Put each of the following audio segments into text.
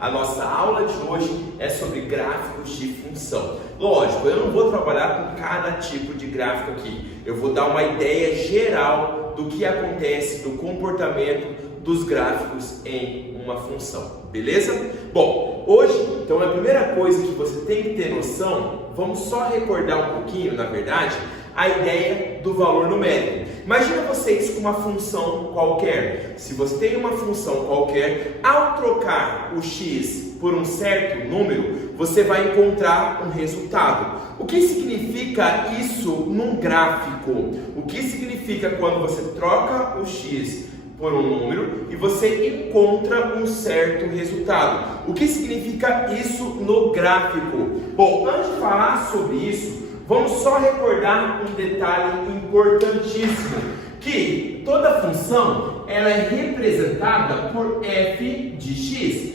A nossa aula de hoje é sobre gráficos de função. Lógico, eu não vou trabalhar com cada tipo de gráfico aqui. Eu vou dar uma ideia geral do que acontece, do comportamento dos gráficos em uma função, beleza? Bom, hoje, então, a primeira coisa que você tem que ter noção, vamos só recordar um pouquinho, na verdade, a ideia do valor numérico. Imagina vocês com uma função qualquer. Se você tem uma função qualquer, ao trocar o x por um certo número, você vai encontrar um resultado. O que significa isso num gráfico? O que significa quando você troca o x por um número e você encontra um certo resultado? O que significa isso no gráfico? Bom, antes de falar sobre isso, vamos só recordar um detalhe importantíssimo, que toda função ela é representada por f de x.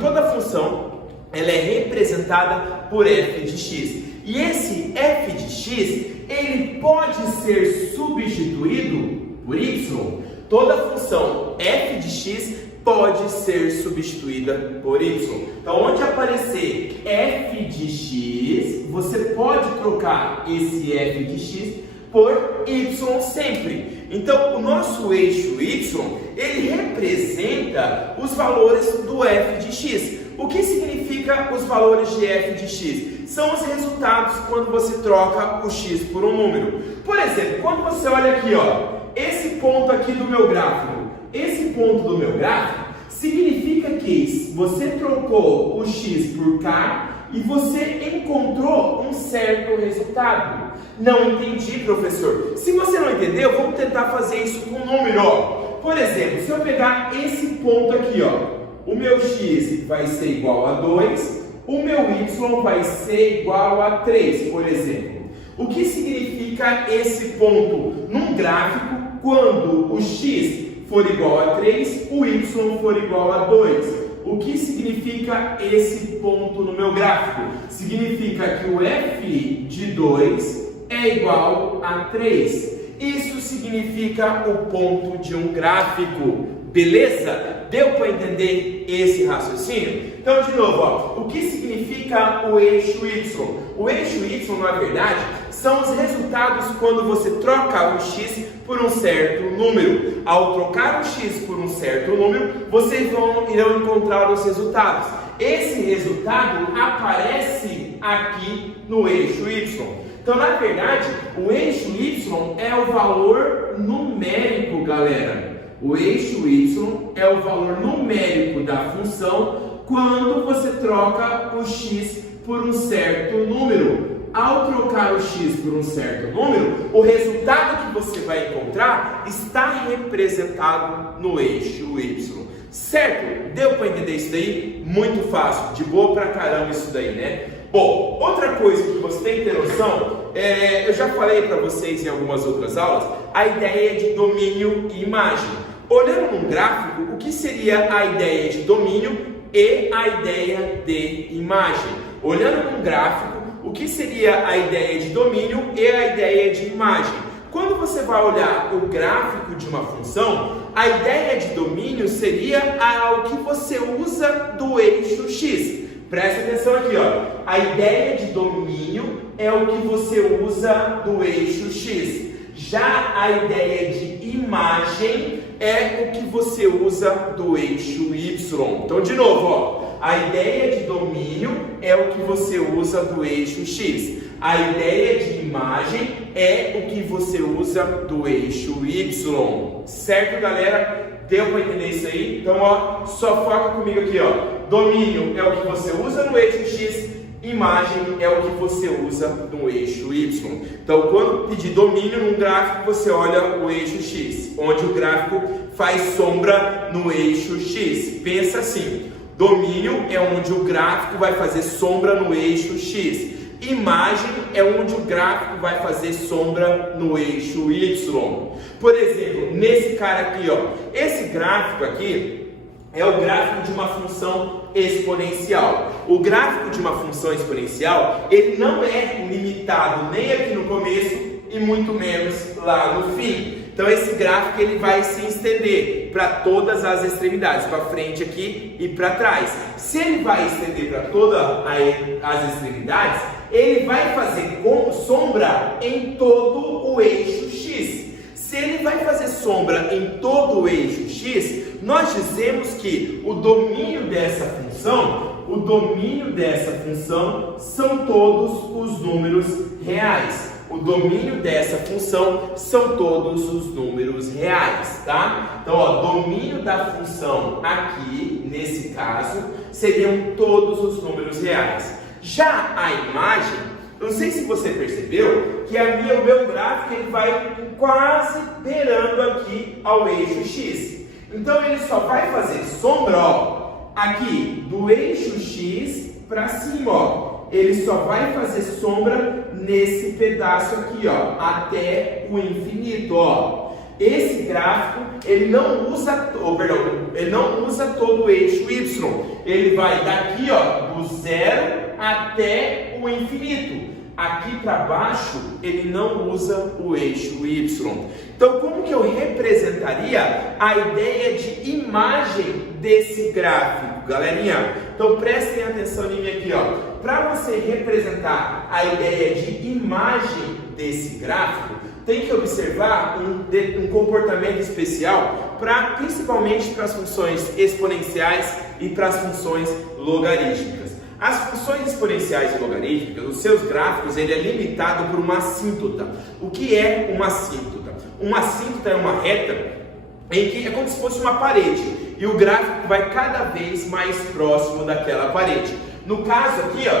Toda função ela é representada por f de x. E esse f de x, ele pode ser substituído por y. Toda função f de x pode ser substituída por y. Então, onde aparecer f de x, você pode trocar esse f de x por y sempre. Então, o nosso eixo y, ele representa os valores do f de x. O que significa os valores de f de x? São os resultados quando você troca o x por um número. Por exemplo, quando você olha aqui, ó, esse ponto aqui do meu gráfico, esse ponto do meu gráfico significa que você trocou o x por k e você encontrou um certo resultado. Não entendi, professor. Se você não entendeu, vamos tentar fazer isso com um número, ó. Por exemplo, se eu pegar esse ponto aqui, ó, o meu x vai ser igual a 2, o meu y vai ser igual a 3, por exemplo. O que significa esse ponto num gráfico quando o x for igual a 3, o y for igual a 2? O que significa esse ponto no meu gráfico? Significa que o f de 2 é igual a 3. Isso significa o ponto de um gráfico. Beleza? Deu para entender esse raciocínio? Então, de novo, ó, o que significa o eixo y? O eixo y, na verdade, são os resultados quando você troca o x por um certo número. Ao trocar o x por um certo número, vocês irão encontrar os resultados. Esse resultado aparece aqui no eixo y. Então, na verdade, o eixo y é o valor numérico, galera. O eixo y é o valor numérico da função quando você troca o x por um certo número. Ao trocar o x por um certo número, o resultado que você vai encontrar está representado no eixo y. Certo? Deu para entender isso daí? Muito fácil, de boa pra caramba isso daí, né? Bom, outra coisa que você tem que ter noção, eu já falei para vocês em algumas outras aulas, a ideia de domínio e imagem. Olhando num gráfico, o que seria a ideia de domínio e a ideia de imagem? Olhando num gráfico, o que seria a ideia de domínio e a ideia de imagem? Quando você vai olhar o gráfico de uma função, a ideia de domínio seria o que você usa do eixo x. Preste atenção aqui, ó. A ideia de domínio é o que você usa do eixo x. Já a ideia de imagem é o que você usa do eixo y. Então, de novo, ó, a ideia de domínio é o que você usa do eixo x. A ideia de imagem é o que você usa do eixo y. Certo, galera? Deu para entender isso aí? Então, ó, só foca comigo aqui, ó. Domínio é o que você usa no eixo x, imagem é o que você usa no eixo y. Então, quando pedir domínio num gráfico, você olha o eixo x, onde o gráfico faz sombra no eixo x. Pensa assim, domínio é onde o gráfico vai fazer sombra no eixo x. Imagem é onde o gráfico vai fazer sombra no eixo y. Por exemplo, nesse cara aqui, ó, esse gráfico aqui é o gráfico de uma função exponencial. O gráfico de uma função exponencial, ele não é limitado nem aqui no começo e muito menos lá no fim. Então esse gráfico ele vai se estender. para todas as extremidades, para frente aqui e para trás. Se ele vai estender para todas as extremidades, ele vai fazer sombra em todo o eixo X. Se ele vai fazer sombra em todo o eixo X, nós dizemos que o domínio dessa função são todos os números reais. O domínio dessa função são todos os números reais, tá? Então, ó, domínio da função aqui, nesse caso, seriam todos os números reais. Já a imagem, não sei se você percebeu que o meu gráfico ele vai quase beirando aqui ao eixo X. Então, ele só vai fazer sombra, ó, aqui do eixo X para cima, ó. Ele só vai fazer sombra nesse pedaço aqui, ó, até o infinito, ó. Esse gráfico, ele não usa todo o eixo Y. Ele vai daqui, ó, do zero até o infinito. Aqui para baixo, ele não usa o eixo Y. Então, como que eu representaria a ideia de imagem desse gráfico, galerinha? Então, prestem atenção em mim aqui, ó. Para você representar a ideia de imagem desse gráfico, tem que observar um comportamento especial, principalmente para as funções exponenciais e para as funções logarítmicas. As funções exponenciais e logarítmicas, os seus gráficos, ele é limitado por uma assíntota. O que é uma assíntota? Uma assíntota é uma reta em que é como se fosse uma parede e o gráfico vai cada vez mais próximo daquela parede. No caso aqui, ó,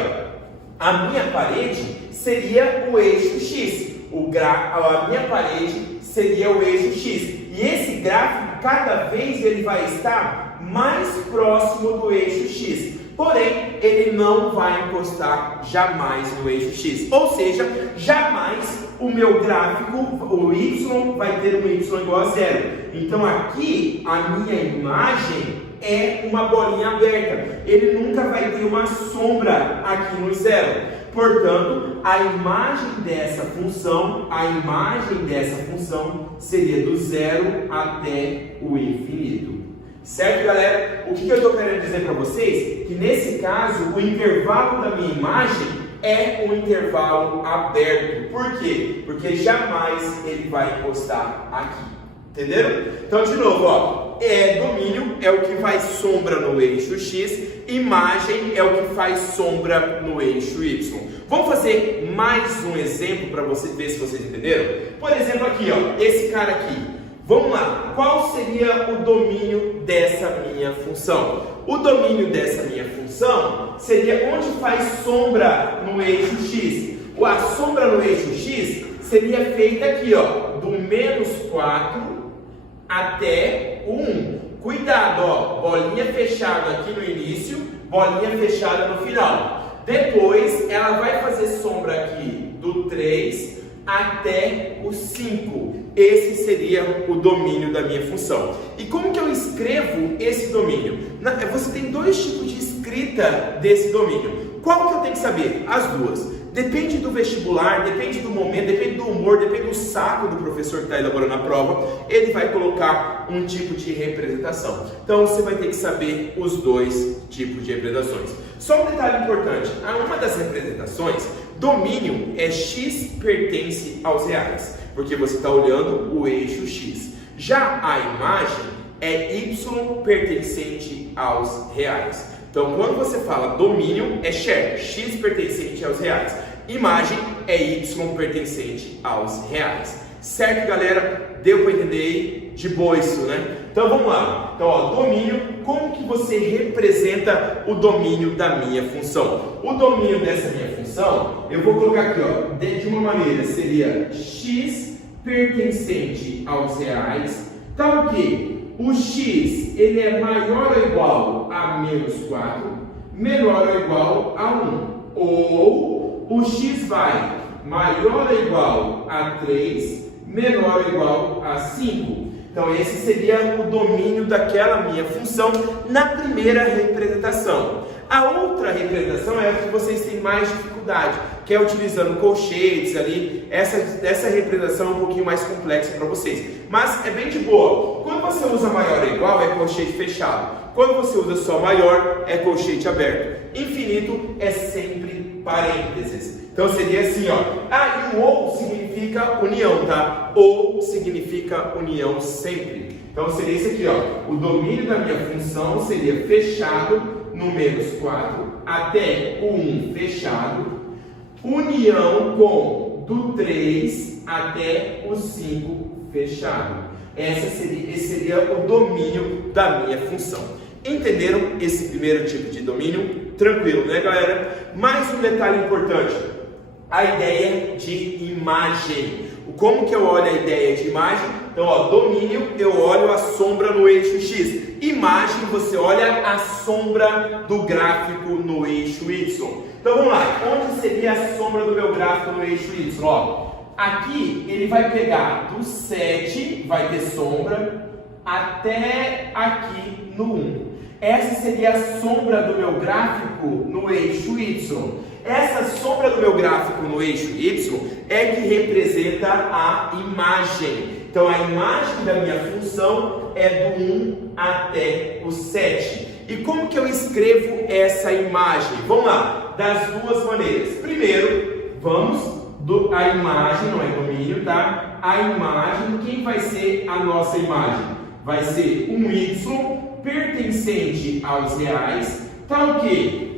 a minha parede seria o eixo X. A minha parede seria o eixo X. E esse gráfico, cada vez ele vai estar mais próximo do eixo X. Porém, ele não vai encostar jamais no eixo X. Ou seja, jamais o meu gráfico, o Y, vai ter um Y igual a zero. Então aqui, a minha imagem é uma bolinha aberta. Ele nunca vai ter uma sombra aqui no zero. Portanto, a imagem dessa função seria do zero até o infinito. Certo, galera? O que eu estou querendo dizer para vocês? Que nesse caso, o intervalo da minha imagem é um intervalo aberto. Por quê? Porque jamais ele vai encostar aqui. Entenderam? Então, de novo, ó, domínio é o que faz sombra no eixo X, imagem é o que faz sombra no eixo Y. Vamos fazer mais um exemplo para você ver se vocês entenderam? Por exemplo, aqui, ó, esse cara aqui. Vamos lá, qual seria o domínio dessa minha função? O domínio dessa minha função seria onde faz sombra no eixo X. A sombra no eixo X seria feita aqui, ó, do menos 4 até o 1. Cuidado, ó, bolinha fechada aqui no início, bolinha fechada no final. Depois, ela vai fazer sombra aqui do 3 até o 5. Esse seria o domínio da minha função. E como que eu escrevo esse domínio? Você tem dois tipos de escrita desse domínio. Qual que eu tenho que saber? As duas. Depende do vestibular, depende do momento, depende do humor, depende do saco do professor que está elaborando a prova. Ele vai colocar um tipo de representação. Então você vai ter que saber os dois tipos de representações. Só um detalhe importante: uma das representações, domínio é x pertence aos reais, porque você está olhando o eixo X. Já a imagem é y pertencente aos reais. Então, quando você fala domínio, é share, x pertencente aos reais. Imagem é y pertencente aos reais. Certo, galera? Deu para entender aí? De boa isso, né? Então, vamos lá. Então, ó, domínio, como que você representa o domínio da minha função? O domínio dessa minha função, eu vou colocar aqui, ó, de uma maneira, seria x pertencente aos reais, tal que o x, ele é maior ou igual a menos 4, menor ou igual a 1. Ou o x vai maior ou igual a 3, menor ou igual a 5. Então esse seria o domínio daquela minha função na primeira representação. A outra representação é a que vocês têm mais dificuldade, que é utilizando colchetes ali. Essa representação é um pouquinho mais complexa para vocês, mas é bem de boa. Quando você usa maior ou igual, é colchete fechado. Quando você usa só maior, é colchete aberto. Infinito é sempre parênteses. Então seria assim, ó. E o ou significa união, tá? Ou significa união sempre. Então seria isso aqui, ó. O domínio da minha função seria fechado no menos 4 até o 1 fechado, união com do 3 até o 5 fechado. Esse seria o domínio da minha função. Entenderam esse primeiro tipo de domínio? Tranquilo, né, galera? Mais um detalhe importante: a ideia de imagem. Como que eu olho a ideia de imagem? Então, ó, domínio, eu olho a sombra no eixo X. Imagem, você olha a sombra do gráfico no eixo Y. Então, vamos lá. Onde seria a sombra do meu gráfico no eixo Y? Ó, aqui, ele vai pegar do 7, vai ter sombra, até aqui no 1. Essa seria a sombra do meu gráfico no eixo Y. Essa sombra do meu gráfico no eixo Y é que representa a imagem. Então, a imagem da minha função é do 1 até o 7. E como que eu escrevo essa imagem? Vamos lá, das duas maneiras. Primeiro, a imagem, não é domínio, tá? A imagem, quem vai ser a nossa imagem? Vai ser um Y pertencente aos reais, tá o quê?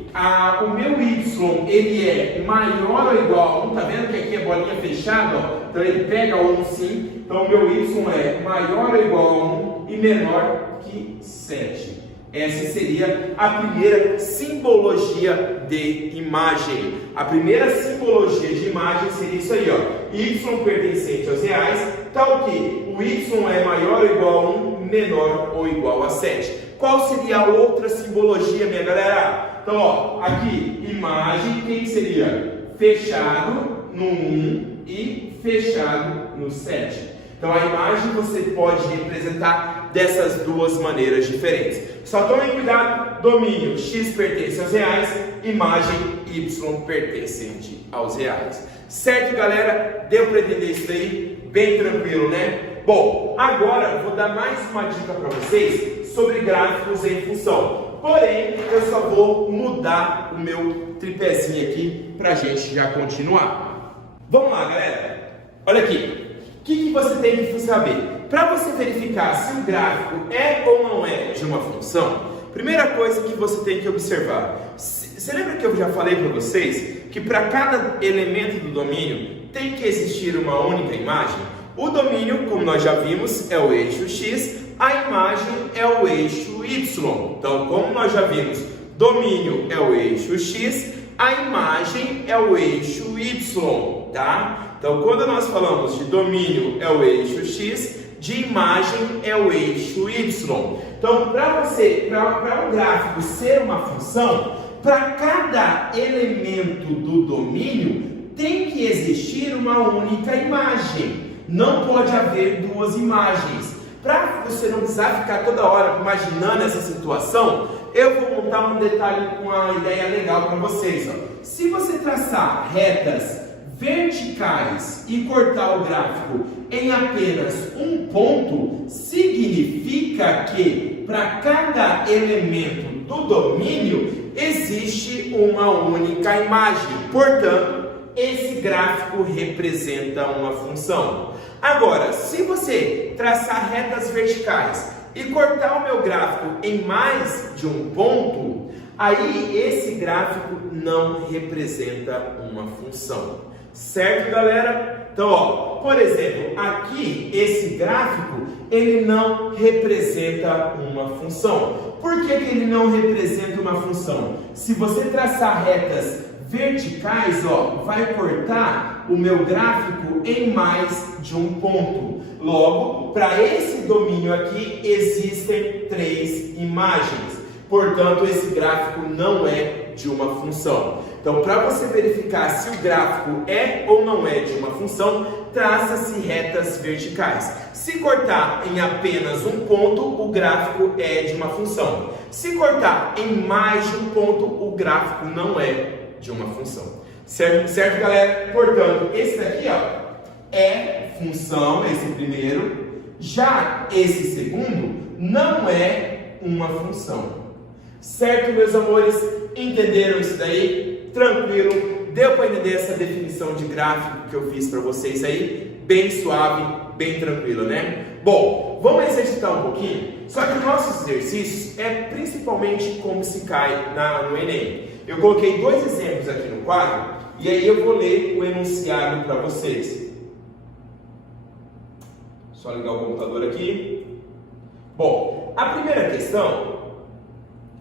O meu Y, ele é maior ou igual a 1, tá vendo que aqui é bolinha fechada, ó? Então ele pega 1 sim, então o meu Y é maior ou igual a 1 e menor que 7. Essa seria a primeira simbologia de imagem. A primeira simbologia de imagem seria isso aí, ó. Y pertencente aos reais, tá o quê? O Y é maior ou igual a 1, menor ou igual a 7. Qual seria a outra simbologia, minha galera? Então, ó, aqui, imagem, quem seria? Fechado no 1 e fechado no 7. Então, a imagem você pode representar dessas duas maneiras diferentes. Só tomem cuidado, domínio X pertence aos reais, imagem Y pertencente aos reais. Certo, galera? Deu para entender isso aí? Bem tranquilo, né? Bom, agora eu vou dar mais uma dica para vocês sobre gráficos em função. Porém, eu só vou mudar o meu tripézinho aqui para a gente já continuar. Vamos lá, galera. Olha aqui. O que você tem que saber? Para você verificar se o gráfico é ou não é de uma função, primeira coisa que você tem que observar. Você lembra que eu já falei para vocês que para cada elemento do domínio tem que existir uma única imagem? O domínio, como nós já vimos, é o eixo X, a imagem é o eixo Y. Então, como nós já vimos, domínio é o eixo X, a imagem é o eixo Y, tá? Então, quando nós falamos de domínio é o eixo X, de imagem é o eixo Y. Então, para um gráfico ser uma função, para cada elemento do domínio tem que existir uma única imagem. Não pode haver duas imagens. Para você não precisar ficar toda hora imaginando essa situação, eu vou montar um detalhe com uma ideia legal para vocês. Ó. Se você traçar retas verticais e cortar o gráfico em apenas um ponto, significa que para cada elemento do domínio existe uma única imagem. Portanto, esse gráfico representa uma função. Agora, se você traçar retas verticais e cortar o meu gráfico em mais de um ponto, aí esse gráfico não representa uma função. Certo, galera? Então, ó, por exemplo, aqui esse gráfico, ele não representa uma função. Por que ele não representa uma função? Se você traçar retas verticais, ó, vai cortar o meu gráfico em mais de um ponto. Logo, para esse domínio aqui, existem 3 imagens. Portanto, esse gráfico não é de uma função. Então, para você verificar se o gráfico é ou não é de uma função, traça-se retas verticais. Se cortar em apenas um ponto, o gráfico é de uma função. Se cortar em mais de um ponto, o gráfico não é de uma função. Certo, galera? Portanto, esse daqui, ó, é função, esse primeiro. Já esse segundo não é uma função. Certo, meus amores? Entenderam isso daí? Tranquilo? Deu para entender essa definição de gráfico que eu fiz para vocês aí? Bem suave, bem tranquilo, né? Bom, vamos exercitar um pouquinho. Só que nossos exercícios é principalmente como se cai no Enem. Eu coloquei 2 exemplos aqui no quadro e aí eu vou ler o enunciado para vocês. Só ligar o computador aqui. Bom, a primeira questão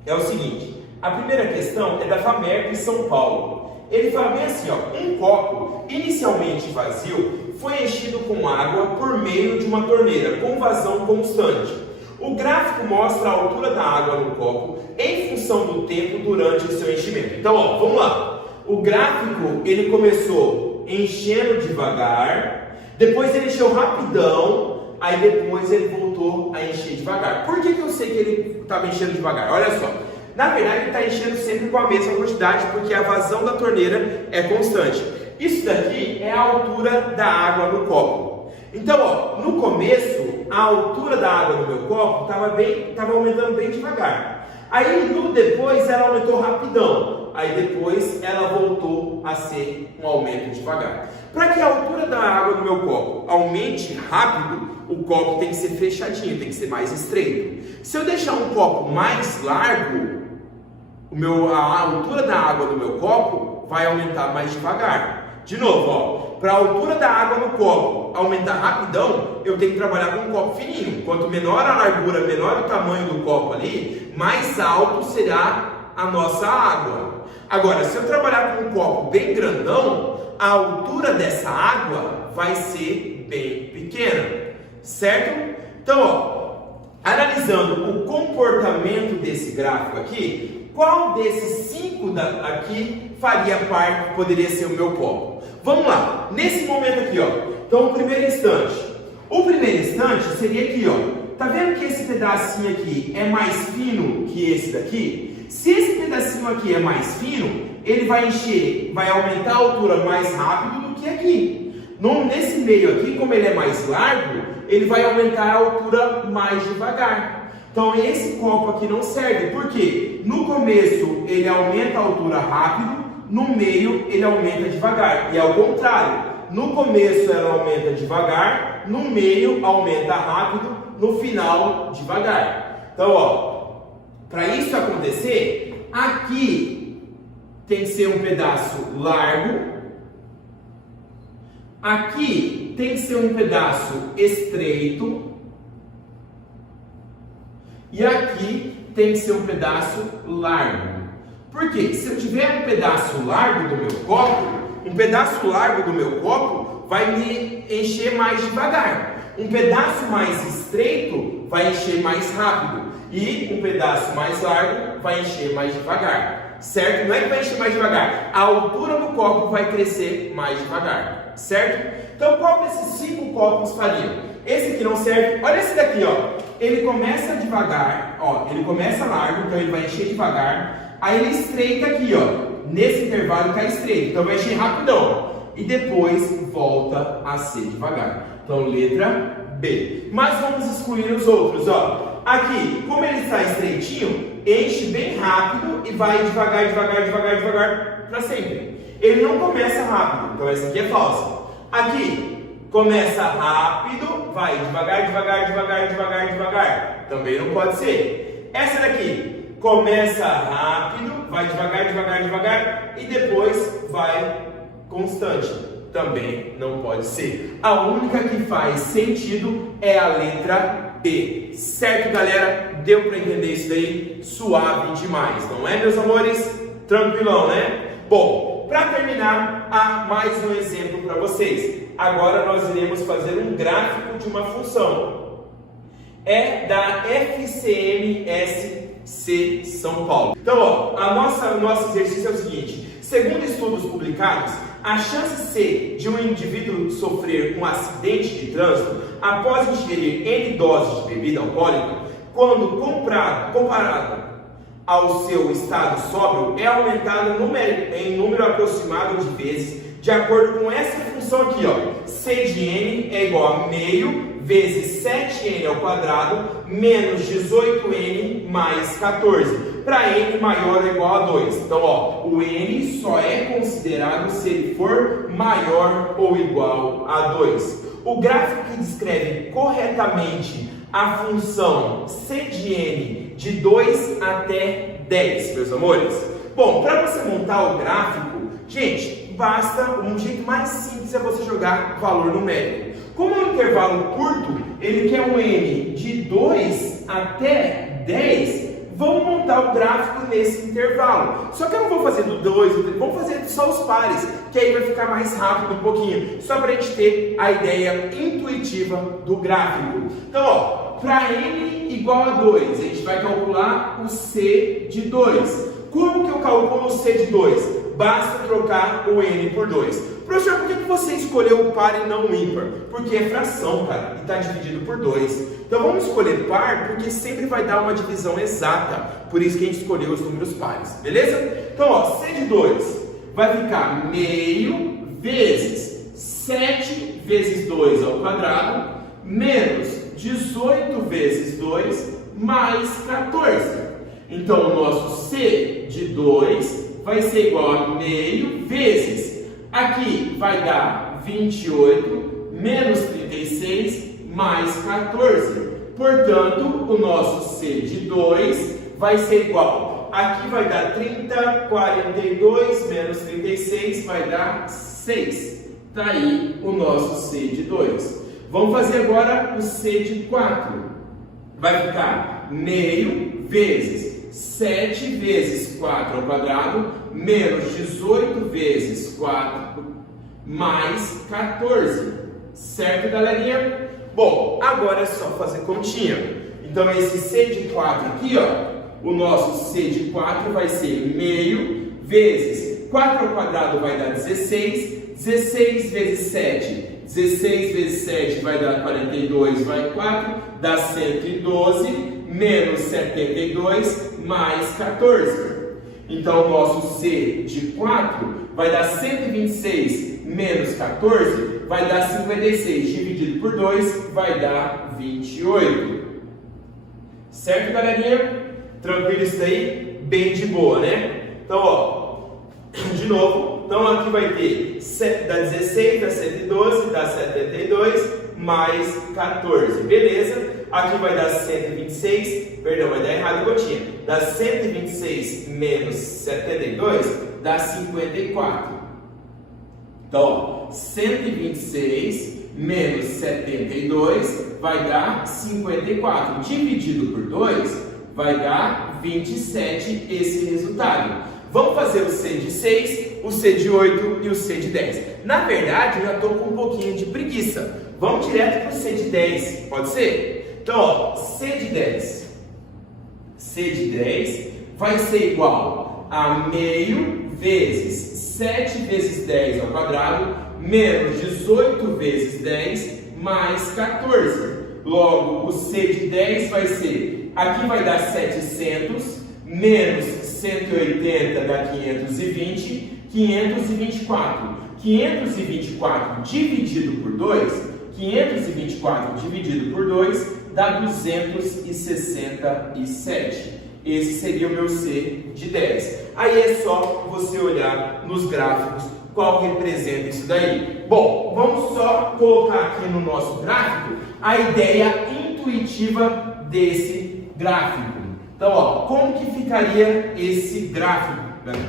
é o seguinte. A primeira questão é da FAMERP São Paulo. Ele fala bem assim, ó, um copo inicialmente vazio foi enchido com água por meio de uma torneira com vazão constante. O gráfico mostra a altura da água no copo em função do tempo durante o seu enchimento. Então, ó, vamos lá. O gráfico, ele começou enchendo devagar, depois ele encheu rapidão, aí depois ele voltou a encher devagar. Por que eu sei que ele estava enchendo devagar? Olha só. Na verdade, ele está enchendo sempre com a mesma quantidade, porque a vazão da torneira é constante. Isso daqui é a altura da água no copo. Então, ó, no começo, a altura da água no meu copo estava aumentando bem devagar. Aí, depois, ela aumentou rapidão. Aí, depois, ela voltou a ser um aumento devagar. Para que a altura da água no meu copo aumente rápido, o copo tem que ser fechadinho, tem que ser mais estreito. Se eu deixar um copo mais largo, a altura da água do meu copo vai aumentar mais devagar. De novo, ó, para a altura da água no copo aumentar rapidão, eu tenho que trabalhar com um copo fininho. Quanto menor a largura, menor o tamanho do copo ali, mais alto será a nossa água. Agora, se eu trabalhar com um copo bem grandão, a altura dessa água vai ser bem pequena, certo? Então, ó, analisando o comportamento desse gráfico aqui, qual desses 5 aqui faria parte, poderia ser o meu copo? Vamos lá, nesse momento aqui, ó. Então, o primeiro instante seria aqui, ó. Tá vendo que esse pedacinho aqui é mais fino que esse daqui? Se esse pedacinho aqui é mais fino, ele vai encher, vai aumentar a altura mais rápido do que aqui. Nesse meio aqui, como ele é mais largo, ele vai aumentar a altura mais devagar. Então, esse copo aqui não serve. Por quê? No começo, ele aumenta a altura rápido, no meio, ele aumenta devagar. E ao contrário, no começo, ela aumenta devagar, no meio, aumenta rápido, no final, devagar. Então, ó, para isso acontecer, aqui tem que ser um pedaço largo, aqui tem que ser um pedaço estreito, e aqui tem que ser um pedaço largo. Por quê? Se eu tiver um pedaço largo do meu copo, vai me encher mais devagar. Um pedaço mais estreito vai encher mais rápido. E um pedaço mais largo vai encher mais devagar. Certo? Não é que vai encher mais devagar. A altura do copo vai crescer mais devagar. Certo? Então, qual desses 5 copos fariam? Esse aqui não serve. Olha esse daqui, ó. Ele começa devagar, ó. Ele começa largo, então ele vai encher devagar. Aí ele estreita aqui, ó. Nesse intervalo está estreito, então vai encher rapidão. E depois volta a ser devagar. Então, letra B. Mas vamos excluir os outros, ó. Aqui, como ele está estreitinho, enche bem rápido e vai devagar, devagar, devagar, devagar para sempre. Ele não começa rápido, então essa aqui é falsa. Aqui, começa rápido, vai devagar, devagar, devagar, devagar, devagar. Também não pode ser. Essa daqui, começa rápido, vai devagar, devagar, devagar e depois vai constante. Também não pode ser. A única que faz sentido é a letra B. Certo, galera? Deu para entender isso daí? Suave demais, não é, meus amores? Tranquilão, né? Bom, para terminar, há mais um exemplo para vocês. Agora nós iremos fazer um gráfico de uma função. É da FCMSC São Paulo. Então, ó, nosso exercício é o seguinte. Segundo estudos publicados, A chance C de um indivíduo sofrer um acidente de trânsito após ingerir N doses de bebida alcoólica, quando comparado ao seu estado sóbrio, é aumentada em número aproximado de vezes, de acordo com essa função aqui, ó. C de N é igual a meio vezes 7N ao quadrado menos 18N mais 14. Para N maior ou igual a 2. Então, ó, o N só é considerado se ele for maior ou igual a 2. O gráfico que descreve corretamente a função C de N de 2 até 10, meus amores. Bom, para você montar o gráfico, gente, basta um jeito mais simples é você jogar valor numérico. Como é um intervalo curto, ele quer um N de 2 até 10, vamos montar o gráfico nesse intervalo. Só que eu não vou fazer do 2, vamos fazer só os pares, que aí vai ficar mais rápido um pouquinho, só para a gente ter a ideia intuitiva do gráfico. Então, ó, para N igual a 2, a gente vai calcular o C de 2. Como que eu calculo o C de 2? Basta trocar o N por 2. Professor, por que você escolheu o par e não o ímpar? Porque é fração, cara, e está dividido por 2. Então vamos escolher par, porque sempre vai dar uma divisão exata. Por isso que a gente escolheu os números pares, beleza? Então, ó, C de 2 vai ficar meio vezes 7 vezes 2 ao quadrado, menos 18 vezes 2, mais 14. Então, o nosso C de 2 vai ser igual a meio vezes, aqui vai dar 28, menos 36, mais 14. Portanto, o nosso C de 2 vai ser igual, aqui vai dar 30, 42, menos 36, vai dar 6. Está aí o nosso C de 2. Vamos fazer agora o C de 4. Vai ficar meio vezes 7 vezes 4 ao quadrado, menos 18 vezes 4, mais 14. Certo, galerinha? Bom, agora é só fazer continha. Então, esse C de 4 aqui, ó, o nosso C de 4 vai ser meio vezes 4 ao quadrado vai dar 16, 16 vezes 7, 16 vezes 7 vai dar 42, vai 4, dá 112, menos 72, mais 14. Então, o nosso C de 4 vai dar 126 menos 14, vai dar 56, dividido por 2, vai dar 28. Certo, galerinha? Tranquilo isso daí? Bem de boa, né? Então, ó, de novo, então aqui vai ter dá 16, dá 112, dá 72, mais 14, beleza? Aqui vai dar 126, perdão, vai dar errado a gotinha, dá 126 menos 72, dá 54. Então, ó, 126 menos 72 vai dar 54, dividido por 2 vai dar 27 esse resultado. Vamos fazer o C de 6, o C de 8 e o C de 10. Na verdade, eu já estou com um pouquinho de preguiça. Vamos direto para o C de 10, pode ser? Então, ó, C de 10. C de 10 vai ser igual a meio vezes 7 vezes 10 ao quadrado, menos 18 vezes 10, mais 14. Logo, o C de 10 vai ser, aqui vai dar 700, menos 180 dá 520, 524. 524 dividido por 2, 524 dividido por 2 dá 267. Esse seria o meu C de 10. Aí é só você olhar nos gráficos qual representa isso daí. Bom, vamos só colocar aqui no nosso gráfico a ideia intuitiva desse gráfico. Então, ó, como que ficaria esse gráfico,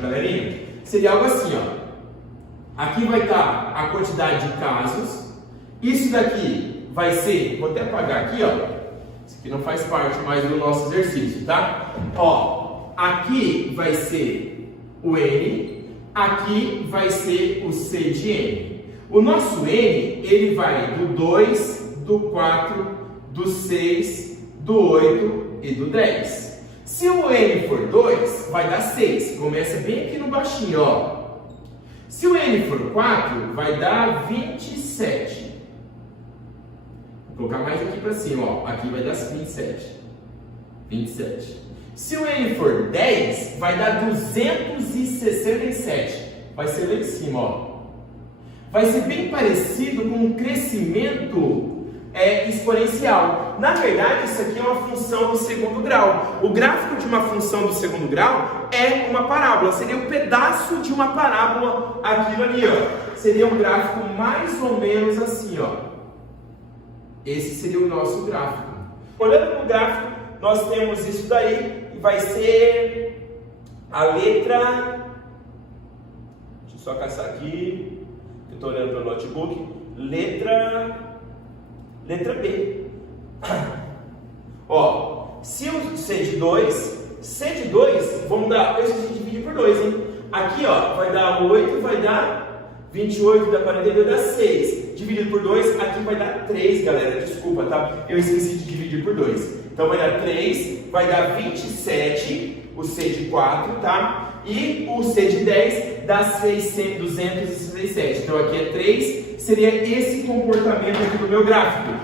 galerinha? Seria algo assim, ó. Aqui vai estar a quantidade de casos. Isso daqui vai ser, vou até apagar aqui, ó. Isso aqui não faz parte mais do nosso exercício, tá? Ó, aqui vai ser o N, aqui vai ser o C de N. O nosso N, ele vai do 2, do 4, do 6, do 8 e do 10. Se o N for 2, vai dar 6. Começa bem aqui no baixinho, ó. Se o n for 4, vai dar 27. Vou colocar mais aqui para cima, ó. Aqui vai dar 27. 27. Se o n for 10, vai dar 267. Vai ser lá em cima, ó. Vai ser bem parecido com um crescimento exponencial. Na verdade, isso aqui é uma função do segundo grau. O gráfico de uma função do segundo grau é uma parábola. Seria um pedaço de uma parábola aquilo ali, ó. Seria um gráfico mais ou menos assim, ó. Esse seria o nosso gráfico. Olhando no gráfico, nós temos isso daí e vai ser a letra. Deixa eu só caçar aqui. Eu estou olhando para o notebook. Letra B. Ó, se o C de 2, vamos dar, eu esqueci de dividir por 2, hein? Aqui, ó, vai dar 8, vai dar 28, dá 42, dá 6. Dividido por 2, aqui vai dar 3, galera. Desculpa, tá? Eu esqueci de dividir por 2. Então vai dar 3, vai dar 27, o C de 4, tá? E o C de 10 dá 267. Então aqui é 3, seria esse comportamento aqui do meu gráfico.